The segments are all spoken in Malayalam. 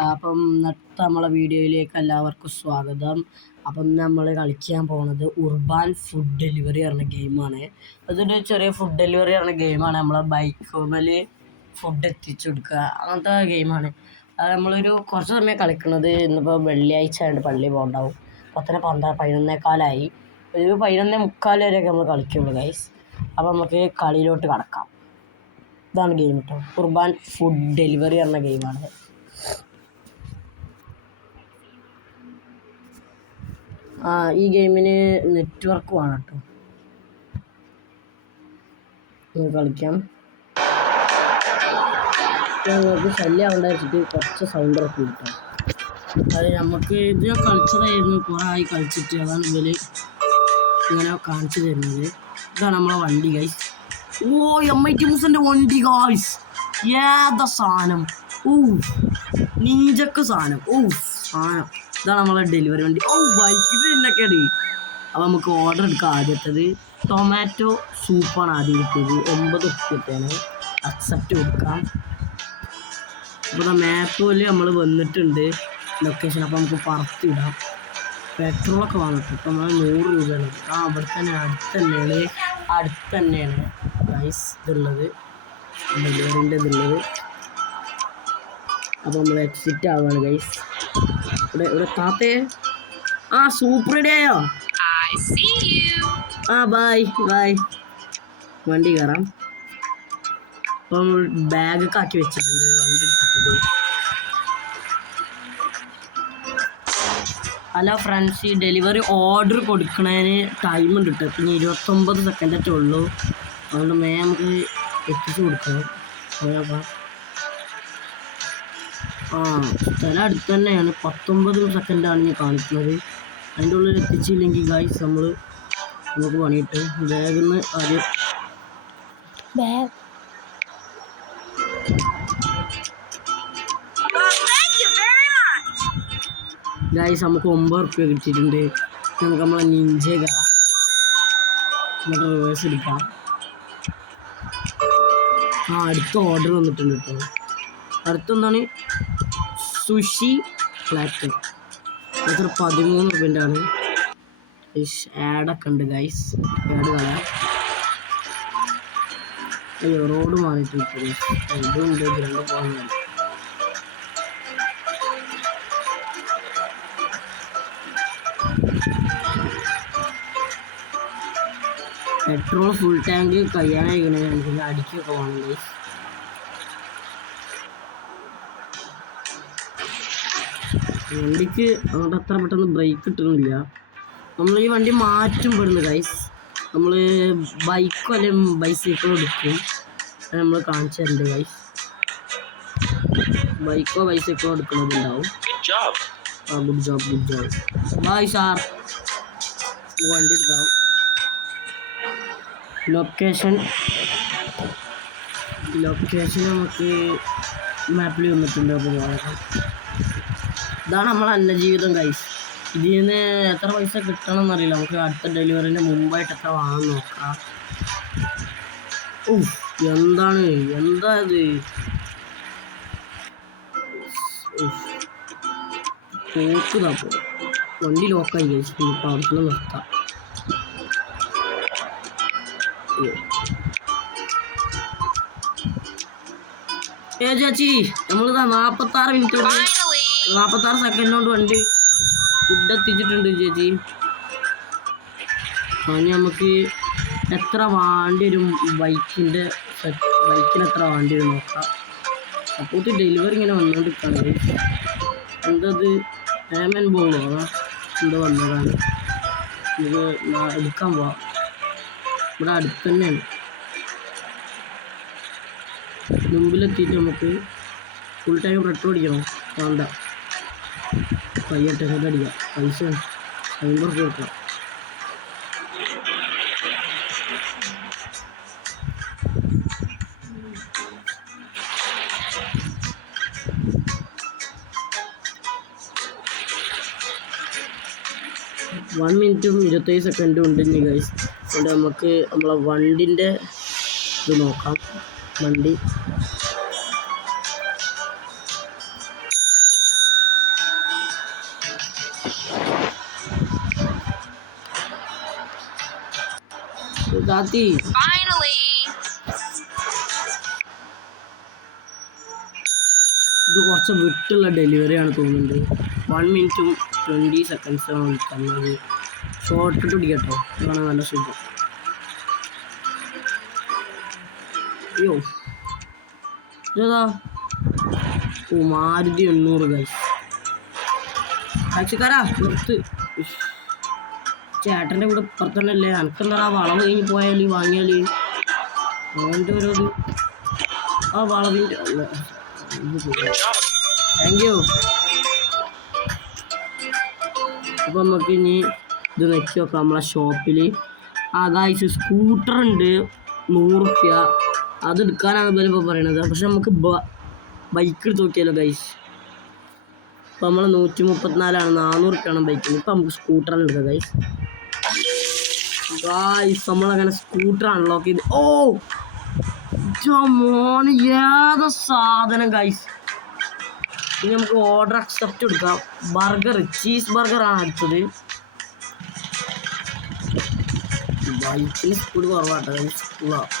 അപ്പം ഇന്നത്തെ നമ്മളെ വീഡിയോയിലേക്ക് എല്ലാവർക്കും സ്വാഗതം. അപ്പം നമ്മൾ കളിക്കാൻ പോകുന്നത് ഉർബാൻ ഫുഡ് ഡെലിവറി പറഞ്ഞ ഗെയിമാണ്. അതൊരു ചെറിയ ഫുഡ് ഡെലിവറി പറഞ്ഞ ഗെയിമാണ്. നമ്മളെ ബൈക്കുമേൽ ഫുഡ് എത്തിച്ചു കൊടുക്കുക, അങ്ങനത്തെ ഗെയിമാണ്. അത് നമ്മളൊരു കുറച്ച് സമയം കളിക്കുന്നത്. ഇന്നിപ്പോൾ വെള്ളിയാഴ്ച ആയതുകൊണ്ട് പള്ളി പോകണ്ടാവും. അപ്പോൾ തന്നെ 11:15 ഒരു 11:45 വരെയൊക്കെ നമ്മൾ കളിക്കുള്ളൂ ഗൈസ്. അപ്പോൾ നമുക്ക് കളിയിലോട്ട് കടക്കാം. ഇതാണ് ഗെയിം കേട്ടോ, ഉർബാൻ ഫുഡ് ഡെലിവറി പറഞ്ഞ ഗെയിമാണ്. ഈ ഗെയിമിന് നെറ്റ്വർക്ക് വേണം കേട്ടോ, കളിക്കാം. നമുക്ക് ശല്യമാവേണ്ട വെച്ചിട്ട് കുറച്ച് സൗണ്ട് ഒക്കെ കിട്ടും. അത് നമുക്ക് ഇത് കളിച്ചതായിരുന്നു, കുറേ ആയി കളിച്ചിട്ട്. അതാണ് ഇവര് ഇങ്ങനെ കാണിച്ചു തരുന്നത്. ഇതാണ് നമ്മളെ വണ്ടി ഗൈസ്. MIT മൂസൻ്റെ വണ്ടി ഗൈസ്. ഏതാ സാധനം, നിഞ്ചക്ക് സാധനം, സാധനം. ഇതാണ് നമ്മളെ ഡെലിവറി വണ്ടി. ബൈക്കിൽ എന്നൊക്കെയാണ്. അപ്പോൾ നമുക്ക് ഓർഡർ എടുക്കാം. ആദ്യത്തത് ടൊമാറ്റോ സൂപ്പാണ് ആദ്യം കിട്ടിയത്. 9 ഉറുപ്പികയാണ്. അക്സെപ്റ്റ് കൊടുക്കാം. അപ്പോൾ മാപ്പിൽ നമ്മൾ വന്നിട്ടുണ്ട് ലൊക്കേഷൻ. അപ്പോൾ നമുക്ക് പറത്തിയിടാം. പെട്രോളൊക്കെ വാങ്ങിട്ട് ഇപ്പം നമ്മൾ 100 രൂപയാണ്. അവിടെ തന്നെ അടുത്ത് തന്നെയാണ് ഗൈസ് ഇതുള്ളത്, ഡെലിവറിൻ്റെ ഇതുള്ളത്. അപ്പോൾ നമ്മൾ എക്സിറ്റ് ആവുകയാണ് ഗൈസ്. ഇവിടെ താത്തേ, സൂപ്പർ ഇടയോ. ബൈ വണ്ടി കയറാം. അപ്പോൾ നമ്മൾ ബാഗൊക്കെ ആക്കി വെച്ചിട്ടുണ്ട്, വണ്ടി എടുത്തിട്ടുണ്ട്. ഹലോ ഫ്രണ്ട്സ്, ഈ ഡെലിവറി ഓർഡർ കൊടുക്കുന്നതിന് ടൈം ഉണ്ട് കേട്ടോ. പിന്നെ 29 സെക്കൻഡൊക്കെ ഉള്ളൂ. അതുകൊണ്ട് നമുക്ക് എത്തിച്ച് കൊടുക്കണം. സ്ഥലം അടുത്ത് തന്നെയാണ്. 19 സെക്കൻഡാണ് ഞാൻ കാണിക്കുന്നത്. അതിൻ്റെ ഉള്ളിൽ എത്തിച്ചില്ലെങ്കിൽ ഗൈസ് നമുക്ക് പണിയിട്ട് ബാഗിൽ നിന്ന് ആദ്യം ഗൈസ് നമുക്ക് 9 ഉറുപ്പിക കിട്ടിയിട്ടുണ്ട്. നമുക്ക് നമ്മളെ നിഞ്ച കയറാം, നമുക്ക് റിവേഴ്സ് എടുക്കാം. അടുത്ത ഓർഡർ വന്നിട്ടുണ്ട് കേട്ടോ. അടുത്തെന്താണ്, സുഷി പ്ലാറ്റർ. എത്ര 13 ഉറുപ്പിൻ്റെ ആണ്. ആഡൊക്കെ ഉണ്ട് ഗൈസ്. ആഡ് കളയാം. റോഡ് മാറിയിട്ട് ഇതുണ്ട്, ഗ്രൗണ്ട് പോകുന്നത്. പെട്രോൾ ഫുൾ ടാങ്ക് കഴിയാനായിക്കണേ. നമുക്ക് അടിക്കൊക്കെ വേണം ഗൈസ്. വണ്ടിക്ക് അങ്ങോട്ട് അത്ര പെട്ടെന്ന് ബ്രേക്ക് കിട്ടുന്നില്ല. നമ്മൾ ഈ വണ്ടി മാറ്റും പെടുന്നു ഗൈസ്. നമ്മൾ ബൈക്കോ അല്ലെങ്കിൽ ബൈസൈക്കിളോ എടുക്കും. അത് നമ്മൾ കാണിച്ചു തരുന്നുണ്ട് ഗൈസ്. ബൈക്കോ ബൈസൈക്കിളോ എടുക്കുന്നതുണ്ടാവും. Good job bye sir. വണ്ടി എടുക്കാം. ലൊക്കേഷൻ നമുക്ക് മാപ്പിൽ വന്നിട്ടുണ്ട്. അപ്പോൾ ഇതാണ് നമ്മളെ അന്നജീവിതം ഗൈസ്. ഇതിൽ നിന്ന് എത്ര പൈസ കിട്ടണം എന്നറിയില്ല. നമുക്ക് അടുത്ത ഡെലിവറിൻ്റെ മുമ്പായിട്ട് എത്ര വാങ്ങാൻ നോക്കാം. എന്താ ഇത് പോക്കുതാപ്പോ. വണ്ടി ലോക്കായി ഗൈസ്. ഇപ്പോൾ അവിടെ തന്നെ നിർത്താം. ചേച്ചി, നമ്മളിതാ 46 മിനിറ്റ് 46 സെക്കൻഡ് കൊണ്ട് വണ്ടി ഫുഡ് എത്തിച്ചിട്ടുണ്ട് ചേച്ചി. അതിന് നമുക്ക് എത്ര വേണ്ടി വരും, ബൈക്കിന് എത്ര വേണ്ടി വരും നോക്കാം. അപ്പോൾ ഡെലിവറി ഇങ്ങനെ വന്നുകൊണ്ടിരിക്കുകയാണ്. എന്തത് പേയ്മെൻറ്റ് പോകുമോ, അതാ എന്തോ വന്നതാണ്. നമുക്ക് എടുക്കാൻ പോവാം. ഇവിടെ അടുത്ത് തന്നെയാണ്. മുമ്പിലെത്തിയിട്ട് നമുക്ക് ഫുൾ ടൈം പെട്രോൾ അടിക്കണം. വേണ്ട, കയ്യട്ടെ അടിക്കാം. പൈസ 50 ഉറുപ്പിക കൊടുക്കണം. വൺ മിനിറ്റും 27 സെക്കൻഡും ഉണ്ട് ഇനി ഗൈസ്. അതുകൊണ്ട് നമുക്ക് നമ്മളെ വണ്ടിൻ്റെ ഇത് നോക്കാം. വണ്ടി കാത്തി ഇത് കുറച്ച് വിട്ടുള്ള ഡെലിവറി ആണ് തോന്നുന്നുണ്ട്. 1 മിനിറ്റും 20 സെക്കൻഡ്സാണ് തന്നത്. ഷോർട്ട് കട്ട് പിടിക്കട്ടോ, ഇതാണ് നല്ല സുഖം. അയ്യോ ഇതാ മാരുതി 800 ഗൈസ്. കാഴ്ചക്കാരാ നിർത്ത്. ചേട്ടൻ്റെ കൂടെ ഇപ്പുറത്തന്നല്ലേ, എനിക്കെന്താ വളവ് കഴിഞ്ഞ് പോയാൽ വാങ്ങിയാൽ അവൻ്റെ ഒരു ആ വളവിൻ്റെ താങ്ക് യു. അപ്പോൾ നമുക്ക് ഇനി ഇത് വെച്ച് നോക്കാം നമ്മളെ ഷോപ്പിൽ. ആ ഗൈസ് സ്കൂട്ടർ ഉണ്ട് 100 റുപ്യ, അത് എടുക്കാനാണ് ഇവരിപ്പോൾ പറയണത്. പക്ഷെ നമുക്ക് ബൈക്ക് എടുത്ത് നോക്കിയാലോ ഗൈസ്. ഇപ്പോൾ നമ്മൾ 134 400 റുപ്യാണ് ബൈക്കിന്. ഇപ്പം നമുക്ക് സ്കൂട്ടറാണ് എടുക്കുക ഗൈസ്. ഗൈസ് നമ്മളങ്ങനെ സ്കൂട്ടർ അൺലോക്ക് ചെയ്ത് ഓ മോന് ഏതാ സാധനം ഗൈസ്. ഇനി നമുക്ക് ഓർഡർ അക്സെപ്റ്റ് കൊടുക്കാം. ബർഗർ, ചീസ് ബർഗറാണ് അടുത്തത്. ബൈക്കിന് സ്പീഡ് കുറവാട്ടോ.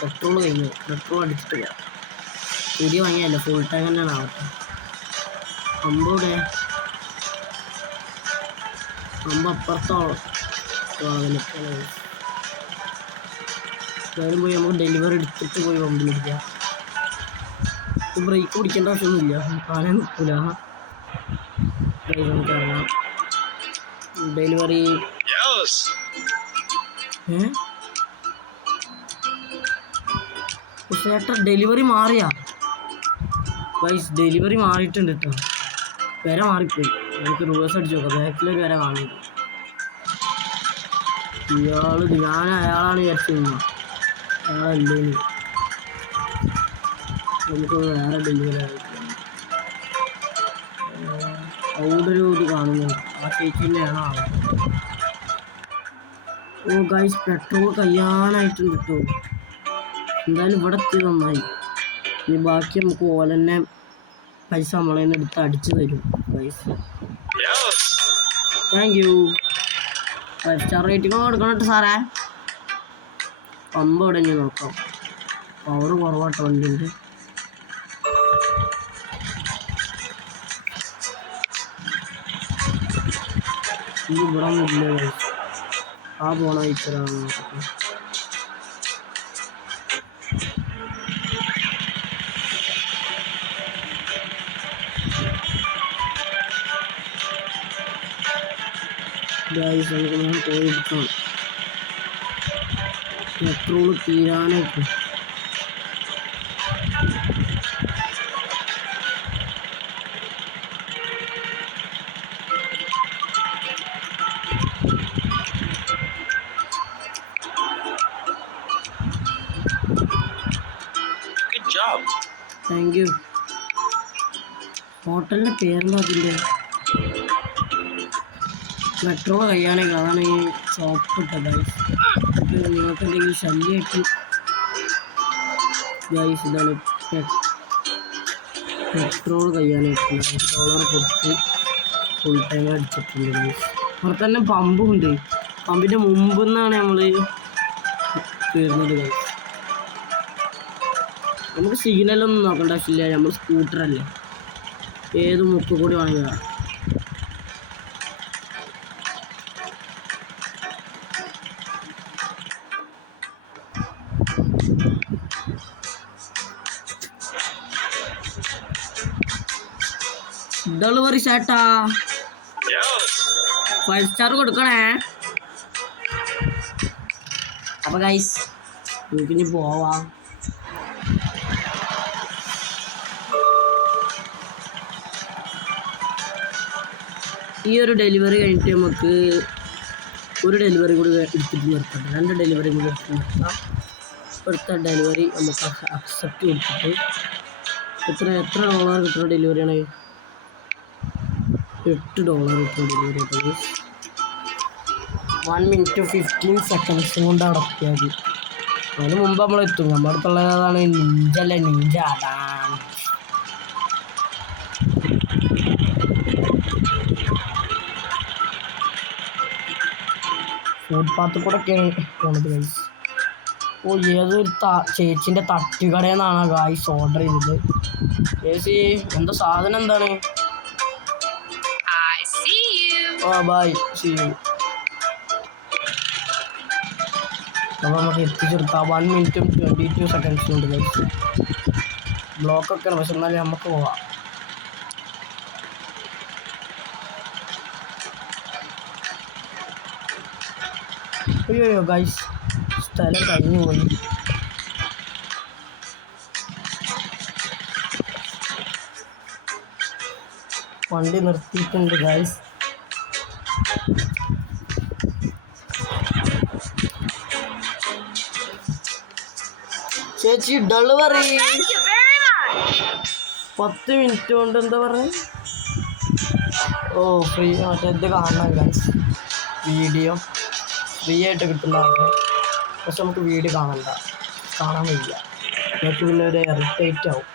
പെട്രോൾ കഴിഞ്ഞു, പെട്രോൾ അടിച്ചിട്ട് പോകാം. പുതിയ വാങ്ങിയല്ലോ, ഫുൾ ടാങ്ക് തന്നെയാണ് ആവട്ടെ. അമ്പൂടെ അപ്പുറത്തോളം വേറെ പോയി നമുക്ക് ഡെലിവറി എടുത്തിട്ട് പോയി പമ്പിൽ പിടിക്കാം. ബ്രേക്ക് പിടിക്കേണ്ട ആവശ്യമൊന്നുമില്ല, കാണാൻ നിൽക്കില്ല. നമുക്കറിയാം ഡെലിവറി ചേട്ടാ ഡെലിവറി മാറിയാ ഗൈസ്? ഡെലിവറി മാറിയിട്ടുണ്ട് കേട്ടോ, വില മാറിപ്പോയി. നമുക്ക് റിവേഴ്സ് അടിച്ച് നോക്കാം. ബാക്കിലൊരു വില കാണില്ല. ഞാൻ അയാളാണ് വിചാരിച്ചിരുന്നത്, അയാളല്ലേ. നമുക്ക് വേറെ ഡെലിവറി ആയിരിക്കും. അവിടെ ഒരു ഇത് കാണുന്നുണ്ട്, ആ ചേച്ചിൻ്റെയാണോ ആളെ. ഓ ഗൈസ് പെട്രോൾ കഴിയാനായിട്ടുണ്ട് കേട്ടോ. എന്തായാലും ഇവിടെ എത്തി നന്നായി. ഇനി ബാക്കി നമുക്ക് ഓലെന്നെ പൈസ നമ്മളെ എടുത്ത് അടിച്ചു തരും guys. Thank you. 5 star rating കൊടുക്കണം സാറേ. പമ്പ് ഇവിടെ നോക്കാം. പവർ കുറവാട്ടോ വണ്ടിയുണ്ട്. ഇവിടെ ഒന്നുമില്ല ഗൈസ്. ആ പോണ ഇത്തരാണ് നോക്കട്ടെ. ഗൈസ് നമുക്ക് ഞാൻ പോയി എടുക്കണം. പെട്രോൾ തീരാനായിട്ട്. Thank you. ഹോട്ടലിൻ്റെ പേരെന്താ അതിൻ്റെ? പെട്രോൾ കഴിയാനൊക്കെ അതാണ് ഈ ഷോപ്പ് ഇട്ടത് ഗൈസ്. നിങ്ങൾക്ക് എന്തെങ്കിലും ശല്യമായിട്ട് ഗൈസ് ഇതാണ് പെട്രോൾ കഴിയാനായിട്ട് $1 കൊടുത്ത് ഫുൾ ടൈം അടിച്ചിട്ടുണ്ട് ഗൈസ്. അവിടെ തന്നെ പമ്പും ഉണ്ട്. പമ്പിൻ്റെ മുമ്പിൽ നിന്നാണ് നമ്മൾ കയറുന്നത് ഗൈസ്. നമുക്ക് സിഗ്നലൊന്നും നോക്കേണ്ട ആവശ്യമില്ല, നമ്മൾ സ്കൂട്ടറല്ലേ, ഏത് മുക്ക് കൂടി വേണമെങ്കിൽ വരാം. ഡെലിവറി ചേട്ടാ 5 സ്റ്റാർ കൊടുക്കണേ. അപ്പൊ ഗൈസ് നമുക്കിനി പോവാം. ഈ ഒരു ഡെലിവറി കഴിഞ്ഞിട്ട് നമുക്ക് ഒരു ഡെലിവറി കൂടി എടുത്തിട്ട് നിർത്തണം. 2 ഡെലിവറി കൂടി എടുത്ത് നിർത്താം. ഇപ്പോഴത്തെ ഡെലിവറി നമുക്ക് അക്സെപ്റ്റ് കൊടുത്തിട്ട് എത്ര $1 കിട്ടുന്ന ഡെലിവറിയാണ്? $8 കിട്ടുന്ന ഡെലിവറി ആയിട്ട് 1 മിനിറ്റ് 15 സെക്കൻഡ്സ് കൊണ്ട് അടക്കിയാൽ മതി. അതിന് മുമ്പ് നമ്മളെത്തും. നമ്മുടെ അടുത്തുള്ളതാണ് നിഞ്ചല്ലേ, നിഞ്ച അതാണ്. ഫുട്പാത്തിൽ കൂടെ ഒക്കെയാണ് പോണത് ഗൈസ്. ഓ ഏതൊരു ചേച്ചിൻ്റെ തട്ടുകടയിൽ നിന്നാണ് ഗായ്സ് ഓർഡർ ചെയ്തത്. ചേച്ചി എന്താ സാധനം എന്താണ്? ആ ബൈ സീ യു. അപ്പോൾ നമുക്ക് എത്തിച്ചെടുക്കാം. 1 മിനിറ്റും 22 സെക്കൻഡ്സും ഉണ്ട് ഗൈസ്. ബ്ലോക്കൊക്കെയാണ്, പക്ഷെ എന്നാലും നമുക്ക് പോവാം. അയ്യോ ഗൈസ് സ്ഥലം കഴിഞ്ഞു പോയി. വണ്ടി നിർത്തിയിട്ടുണ്ട് ഗൈസ്. ചേച്ചി ഡെലിവറി 10 മിനിറ്റ് കൊണ്ട് എന്താ പറയുക? ഓ ഫ്രീ മറ്റേ കാണണം ഗൈസ്, വീഡിയോ ഫ്രീ ആയിട്ട് കിട്ടുന്നതാണ്. പക്ഷെ നമുക്ക് വീഡിയോ കാണാൻ വയ്യ, നമുക്ക് പിന്നെ ഒരു ഇറിറ്റേറ്റ് ആവും.